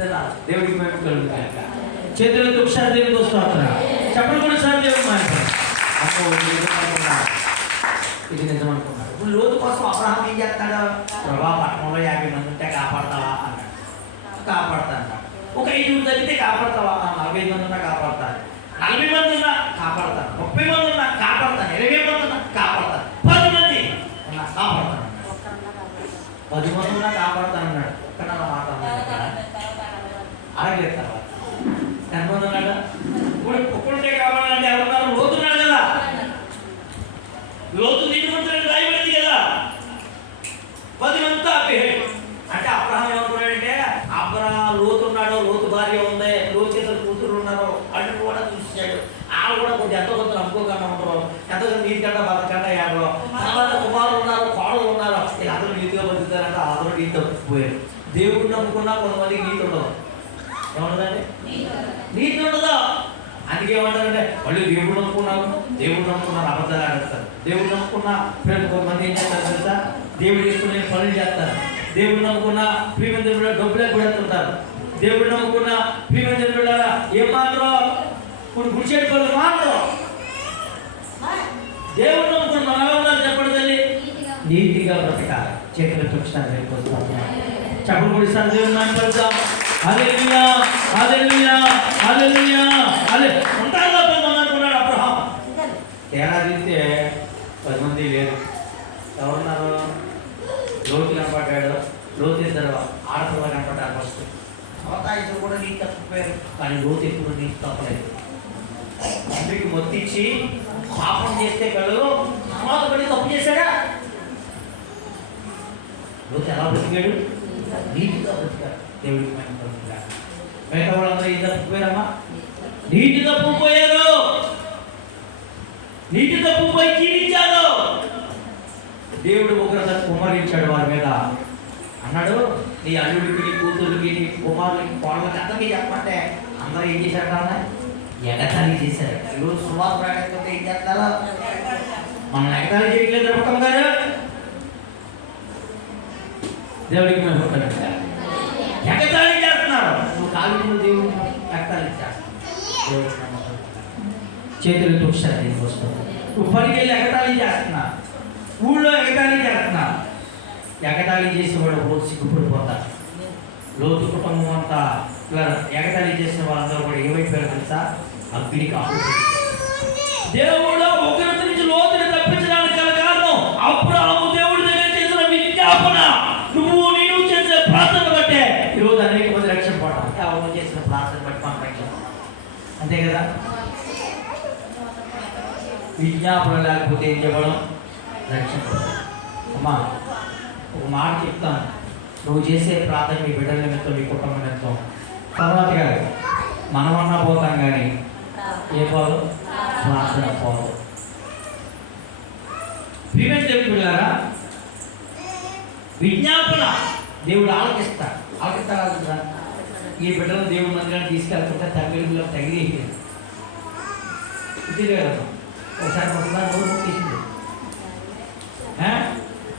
దేవుడికి మేము కలుగుతాక చేతులతో ఒకసారి దేవుడికి వస్తున్నా చెప్పలు కూడా సార్ దేవుడు ఇది నిజం అనుకున్నాడు. ఇప్పుడు లోతు కోసం అబ్రహాం ఏం చేస్తాడు? ప్రభా పట్టణంలో 50 మంది ఉంటే కాపాడతావా అన్నాడు. కాపాడతా అన్నాడు. ఒక 5 తగ్గితే కాపాడతావా? 45 మంది ఉన్నా కాపాడతాను, 40 మంది ఉన్నా కాపాడతాను, 30 మంది ఉన్నా కాపాడతాను, 20 మంది ఉన్నా కాపాడతాను, 10 మంది ఉన్నా కాపాడతాను, 10 మంది ఉన్నా కాపాడతాను అన్నాడు. ఒక్కన మాట అలాగే తర్వాత 10 మంది ఉన్నాడు. ఇప్పుడు ఒక్కడే కాపాడాలంటే ఎవరున్నారు? లోతున్నాడు కదా. లోతు నీతిమంతుడు రాయబడింది కదా. 10 మందితో ఆపేయాడు. అంటే అబ్రహాం ఏమనుకున్నాడంటే లోతున్నాడు, లోతు భార్య ఉంది, లోతు ఇద్దరు కూతురు ఉన్నారు, అన్ని కూడా చూసాడు. వాళ్ళు కూడా కొంచెం ఎంతో కొంత నమ్ముకోకుండా ఉంటారు, ఎంతో కొంత నీతి కంట బతకంట యాడో. తర్వాత కుమారులు ఉన్నారు, కోడలు ఉన్నారు, వీళ్ళందరూ నీతిగా బతుకుతారంటే అందరూ నీతి తప్పిపోయారు. దేవుడిని నమ్ముకున్నా కొంతమందికి నీతి ఉండదు. ఏముండదండి? నీతి ఉండదు. అందుకే ఏమంటారంటే వాళ్ళు దేవుడు నమ్ముకున్నారు అబద్ధాలు ఆడతారు. దేవుడు నమ్ముకున్న కొంతమంది ఏం చేస్తారు తెలుసా? దేవుడు తీసుకునే పనులు చేస్తారు. దేవుడు నమ్ముకున్న ప్రియమంత్రులు డబ్బులే కొడుతుంటారు. దేవుడు నమ్ముకున్న ప్రియమంత్రులు ఏమాత్రం ఇప్పుడు గుడిచేటి పనులు మాత్రం. దేవుడు నమ్ముకున్న మనవాళ్ళు చెప్పండి తల్లి, నీతిగా బ్రతకాలి. చేతులు చూపిస్తాను చెప్పలు కొడిస్తాను. దేవుడు మాట్లాడతాం. హల్లెలూయా హల్లెలూయా హల్లెలూయా హల్లెలూయా. ఉంటారా 10 మంది అనుకున్నాడు అబ్రహాం. తేడా తింటే 10 మంది లేరు. ఎవరున్నారు? లోతు కనపడ్డాడు. లోతు ఇద్దరు ఆడపిల్ల కనపడ్డారు. ఫస్ట్ తర్వాత ఇద్దరు కూడా నీకు తప్పిపోయారు. కానీ లోతు ఎప్పుడు నీకు తప్పలేదు. తండ్రికి మొత్తిచ్చి పాపం చేస్తే కళ్ళు తర్వాత పడి తప్పు చేశాడా? లోతు ఎలా బ్రతికాడు? నీతిగా బ్రతికాడు. దేవుడికి మనం మిగతా వాళ్ళందరూ ఏం తప్పిపోయారమ్మా? నీటి తప్పిపోయారు. నీటి తప్పిపోయి జీవించారు. దేవుడు ఒకరితో కుమ్మరించాడు వారి మీద. అన్నాడు, నీ అల్లుడికి, నీ కూతురికి, నీ కుమారుడికి, కోళ్ళకి అందరికీ చెప్పంటే అందరూ ఏం చేశారు? ఎగతాళి చేశారు. ఈరోజు సువార్త ప్రకటించకపోతే ఏం చేస్తారా? మనం ఎగతాళి చేయట్లేదు రూపం గారు. దేవుడికి మేము ఎగతాళి చేస్తున్నారు. నువ్వు కాలేజీలో దేవుడిని ఎగతాళి చేస్తున్నావు. చేతులు చూస్తారు వస్తుంది. నువ్వు పనికి వెళ్ళి ఎగతాళి చేస్తున్నా, ఊళ్ళో ఎగతాళి చేస్తున్నా. ఎగతాళి చేసేవాడు రోజు సిగ్గుపడిపోతారు. లోతు కుటుంబం అంతా ఎగతాళి చేసిన వాళ్ళందరూ కూడా ఏమైపోయారు తెలుసా? అగ్నికి ఆహుతి. దేవుడు ఒకరి నుంచి లోతుని తప్పించడానికి గల కారణం అబ్రహాము దేవుడి దగ్గర చేసిన విజ్ఞాపన. నీవు చేసే ప్రార్థన బట్టే ఈరోజు అనేక మంది రక్షణ పడాలి. అవును చేసిన ప్రార్థన బట్టి మనం రక్షణ. అంతే కదా? విజ్ఞాపన లేకపోతే ఏం చెప్పడం? రక్షణ. అమ్మా ఒక మాట చెప్తాను. నువ్వు చేసే ప్రార్థన నీ బిడ్డల నిమిత్తం, నీ కుటుంబం నిమిత్తం. తర్వాత కాదు, మనమన్నా పోతాం కానీ ఏ పోదు? ప్రార్థన పోదు. ప్రియమిత్రులారా, విజ్ఞాపన దేవుడు ఆలకిస్తారా? ఈ బిడ్డలను దేవుడి మందిరాన్ని తీసుకెళ్తుంటే తమిళలో తగిలి ఇది కదా. ఒకసారి నోరు తీసింది,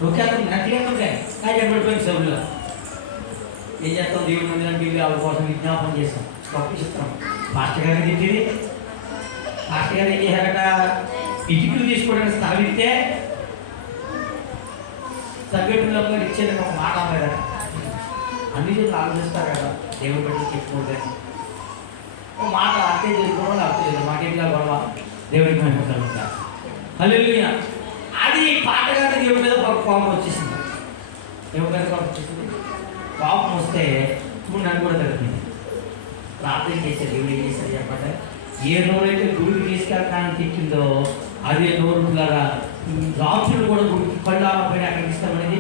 నొక్కేస్తుంది, నట్లేకుంటే నాకు ఎక్కడిపోయింది సభ్యులు. ఏం చేస్తాం? దేవుడి మందిరానికి వెళ్ళి వాళ్ళ కోసం విజ్ఞాపన చేస్తాం, పంపిస్తాం. పాస్టర్ గారికి తిట్టింది. పాస్టర్ గారు ఏం చేశారట? ఇటుకలు తీసుకోవడానికి స్థలం ఇస్తే సభ్యుల్లో ఇచ్చేది ఒక మాట అమ్మేదట. అన్ని రోజులు ఆలోచిస్తారు కదా దేవుడి బిడ్డలు చెప్పుకోవడానికి. ఒక మాట అర్థం చేసుకోవడం అర్థం మాకేలా గొడవ. దేవుడికి మేము కలుగుతాం. హల్లెలూయా. అది పాటగారి దేవుడి మీద కోపం వచ్చేసింది. దేవుడి మీద కోపం వచ్చేసింది. కోపం వస్తే ఇప్పుడు నన్ను కూడా తగ్గింది. ప్రార్థన చేసే దేవుడు ఏం చేశారు చెప్పండి? ఏ నోరైతే గుడికి తీసుకెళ్తానని తిట్టిందో అదే నోరు ద్వారా రాజులు కూడా గుడికి కళ్ళు ఆపైన అక్కడికి ఇస్తామనేది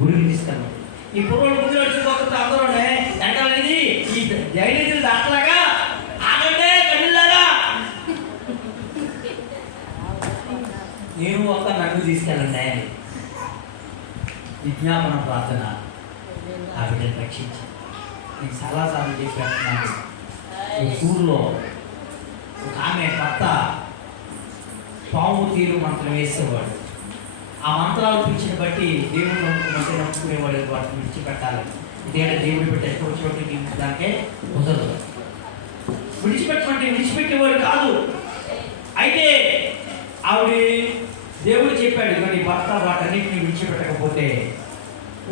గుడికి తీసుకెళ్ళాం. ఈ పూర్వం గుడి వచ్చిన అందరూనే ఎంటనేది ఈ జైలు దాటలాగా ఆగంటే కళ్ళలాగా నేను ఒక నన్ను తీసుకెళ్ళండి అని విజ్ఞాపన ప్రార్థన ఆ బిడ్డను రక్షించి. నేను చాలాసార్లు చెప్పేస్తున్నాను. ఊళ్ళో ఒక ఆమె భర్త పాము తీరు మంత్రం వేసేవాడు. ఆ మంత్రాలు పిలిచిన బట్టి దేవుడు నమ్ముకునేవాడు వాటిని విడిచిపెట్టాలి. ఎందుకంటే దేవుడు పెట్టే చోటుకి దానికే కుదరదు. విడిచిపెట్టేవాడు కాదు. అయితే ఆవిడ దేవుడు చెప్పాడు, మరి భర్త వాటన్నిటిని విడిచిపెట్టకపోతే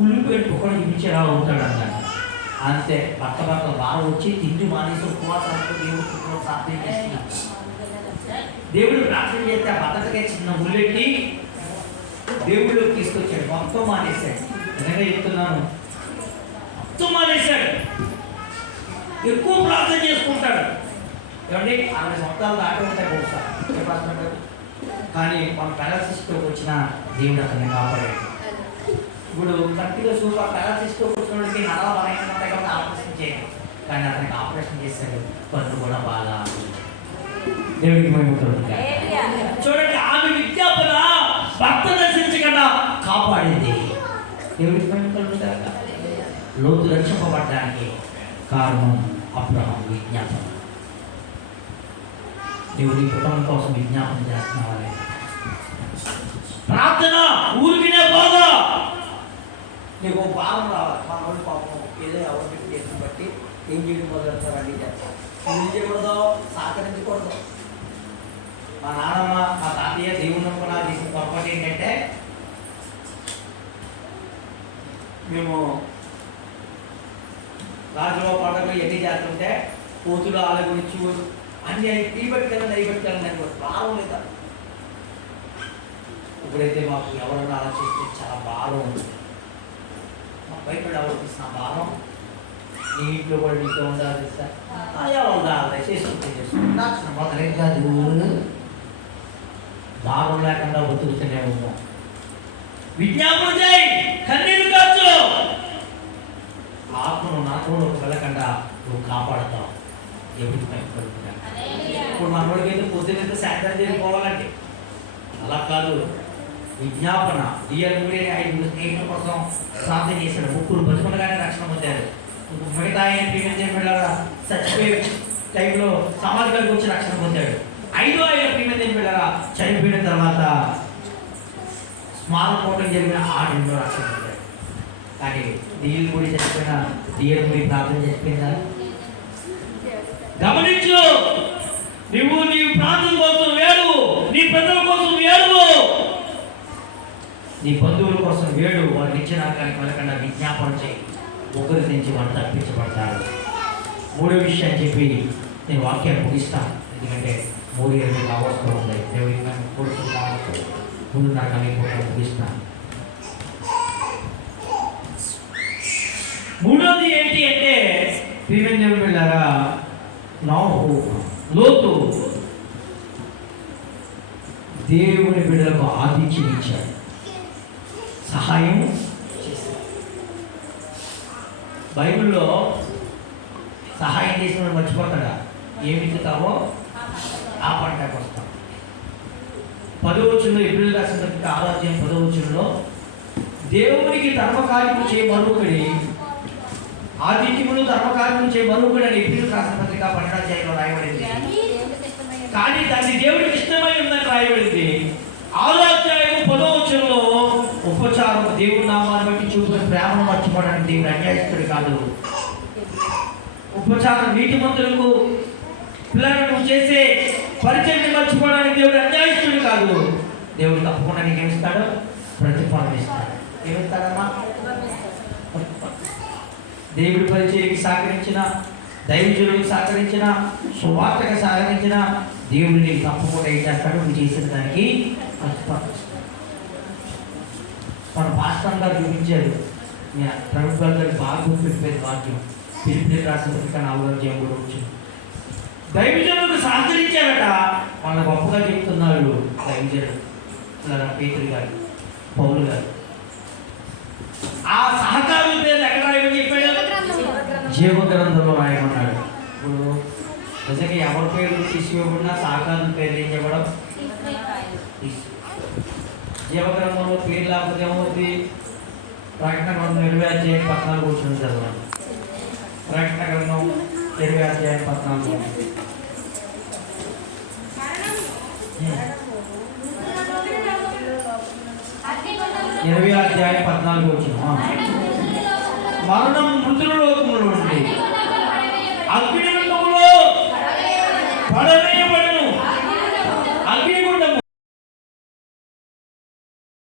ఉల్లిపోయిన కుక్కడు చూపించేలా ఉంటాడు అన్నాడు. అంతే, భర్త వారం వచ్చి తిండి మానేసి ఉపవాసాలతో దేవుడు ప్రార్థన చేస్తున్నాడు. దేవుడు ప్రార్థన చేస్తే ఆ భర్తకే చిన్న ఉల్లెట్టి దేవుడిలోకి తీసుకొచ్చాడు. మొత్తం మానేశాడు. నిజంగా చెప్తున్నాను, మొత్తం మానేశాడు. ఎక్కువ ప్రార్థన చేసుకుంటాడు. ఏమండి 60 సంవత్సరాలు దాటి ఉంటాయి బహుశా, కానీ మన పారాసిస్తో వచ్చిన దేవుడు అతన్ని కాపాడాడు. ఇప్పుడు కరెక్ట్గా సూపర్ పారాసిస్తో వచ్చినోడికి నరాల బలహీనంగా ఉంటాయి కాబట్టి ఆపరేషన్ చేయాలి, కానీ అతనికి ఆపరేషన్ చేశాడు. పనులు కూడా బాగా దేవుడికి చూడండి, ఆమె విజ్ఞాపన భర్త దర్శించకుండా కాపాడింది. దేవుడికి లోతు రక్షింపబడ్డానికి కారణం అబ్రహాము విజ్ఞాపన. దేవుడి కుటుంబం కోసం విజ్ఞాపన చేస్తున్నావాలి. ప్రార్థన ఊరికినే బాగా నీకు భావం రావాలి. మా వాళ్ళు పాపం ఏదో ఎవరు చేసిన బట్టి ఏం చేయడం మొదలెడతారు, అన్నీ చేస్తారు. ఏం చేయకూడదు, సహకరించకూడదు. మా నాన్నమ్మ మా తాతయ్య దేవుని నమ్మకం చేసిన పొరపాటు ఏంటంటే, మేము రాజులో పండుగలు ఎన్ని చేస్తుంటే కోతులు వాళ్ళ గురించి అన్ని ఈ పెట్టుకెళ్ళండి అవి పెట్టుకెళ్ళండి అని భారం లేదా. ఇప్పుడైతే మాకు ఎవరన్నా అలా చేస్తే చాలా భారం ఉంటుంది. మా బయట ఎవరికిస్తున్న భారం నీ ఇంట్లో కూడా నీతో ఉండాలి సార్, ఎవరు చేసుకుంటే చేసుకుంటా మొదలే కాదు. భారం లేకుండా బతుకుతూనే ఉన్నాం. విజ్ఞాపన చేయి, కన్నీరు కాచు. ఆత్మను నాతోడు వెళ్ళకుండా నువ్వు కాపాడుతావు. దేవుడికి భయపడుతున్నాను. ఇప్పుడు మనోడికైతే పొద్దునైతే సాయంత్రం చేరిపోవాలండి, అలా కాదు. విజ్ఞాపన డిఎల్ఏ 5 స్నేహితుల కోసం ప్రార్థన చేశాడు. 3 బతుకుండగానే రక్షణ పొందారు. మిగతా చచ్చిపోయే టైంలో సమాధిలోకి వచ్చి రక్షణ పొందాడు. 5వ ప్రీమియం బిడ్డరా చనిపోయిన తర్వాత స్మారక కోటం జరిగిన 6 రక్షణ పొందాడు. కానీ డిఎల్ గుడి చచ్చిపోయిన డిఎల్ గుడి ప్రార్థన చచ్చిపోయిందా? గమనించు, నువ్వు నీ ప్రాంతం కోసం వేడు, నీ ప్రజల కోసం వేడు, నీ బంధువుల కోసం వేడు. వాళ్ళు ఇచ్చిన కానీ వెళ్ళకుండా విజ్ఞాపన చేయి. ఒకరి నుంచి వాళ్ళు తప్పించబడతారు. 3వ విషయం చెప్పి నేను వాక్యాన్ని ముగిస్తాను, ఎందుకంటే 3 అవసరం ఉంది. దేవుడికి కొడుకులు కావచ్చు, ముందు నాకు అనేక ముగిస్తాను. 3వది ఏంటి అంటే, ప్రియమైన దేవుని బిడ్డలారా, లోతు దేవుని బిడ్డలకు ఆతిథ్యం ఇచ్చాడు, సహాయం చేశాడు. బైబిల్లో సహాయం చేసిన వాడు మర్చిపోతాడా? ఏమి ఇస్తావో ఆ పంటకు వస్తాం. 10వ వచనంలో ఏప్రిల్ రాసిన పత్రిక 6వ అధ్యాయం 10వ వచనంలో దేవునికి ధర్మకార్యము చేయ మరొకడి ఆదిత్యములు ధర్మకార్యము చేయ మరొకడి అని ఏప్రిల్ రాసిన పత్రిక 12వ అధ్యాయంలో రాయబడింది. కానీ దాన్ని దేవుడికి ఇష్టమై ఉందని రాయబడింది. 6వ అధ్యాయం 10వ వచనంలో ఉపచారం దేవుడి నామాన్ని బట్టి చూపిన ప్రేమను మర్చిపోవడానికి దేవుడు అన్యాయస్తుడు కాదు. ఉపచారం నీతిమంతులకు పిల్లలను చేసే పరిచయం మర్చిపోవడానికి దేవుడు అన్యాయస్తుడు కాదు. దేవుడు తప్పకుండా నీకు ఏమిస్తాడు? ప్రతిఫలం ఇస్తాడు. ఏమిస్తాడమ్మా? దేవుడి పరిచయకి సహకరించిన, దైవజనులకు సహకరించిన, సువార్తకు సహకరించిన దేవుడు నీకు తప్పకుండా ఏం చేస్తాడు? నువ్వు చేసిన దానికి ప్రతిఫలం. మన పాస్టర్ గారు చూపించారు, ప్రభుత్వాల గారు బాగా గుర్తుపెట్టిపోయింది వాక్యం. పిలిపిలికి రాసిన పత్రిక 4వ అధ్యాయం 3వ వచనం. దైవజనులకు సహకరించారట, వాళ్ళ గొప్పగా చెప్తున్నారు దైవజనుడు పేతురు గారు, పౌలు గారు. ఆ సహకారం పేరు ఎక్కడ రాయమని చెప్పాడు? జీవగ్రంథంలో రాయమన్నాడు. ఇప్పుడు నిజంగా ఎవరి పేరు తీసివ్వకుండా సహకారం పేరు ఏం చెప్పడం? జీవగ్రంథంలో పేరు లేకపోతే ఏమవుతుంది? ప్రకటన గ్రంథం 20వ అధ్యాయం 14 వచనం చదవండి. ప్రకటన గ్రంథం 20వ అధ్యాయం 14. 20వ అధ్యాయం 14 వచనం. మరణం మృతుల లోకములో నుండి